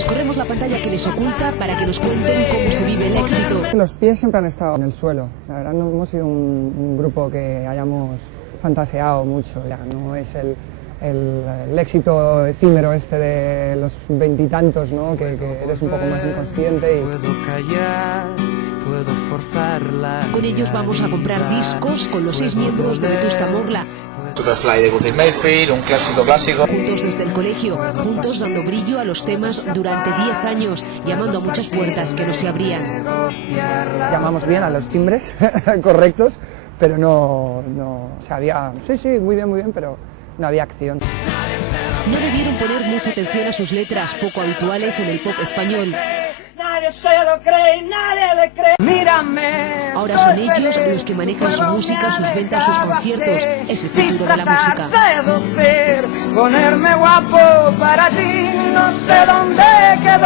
Descorremos la pantalla que les oculta para que nos cuenten cómo se vive el éxito. Los pies siempre han estado en el suelo. La verdad no hemos sido un grupo que hayamos fantaseado mucho. Ya no es el éxito efímero este de los veintitantos, ¿no? Que eres un poco más inconsciente. Con ellos vamos a comprar discos con los 6 miembros de Vetusta Morla. Superfly de Curtis Mayfield, un clásico. Juntos desde el colegio, juntos dando brillo a los temas durante 10 años, llamando a muchas puertas que no se abrían. Llamamos bien a los timbres correctos, pero no o sea, había, sí, muy bien, pero no había acción. No debieron poner mucha atención a sus letras, poco habituales en el pop español. Nadie se lo cree y nadie le cree. Mírame. Ahora son ellos los que manejan su música, sus ventas, sus conciertos. Es el futuro de la música. Ponerme guapo para ti, no sé dónde quedar.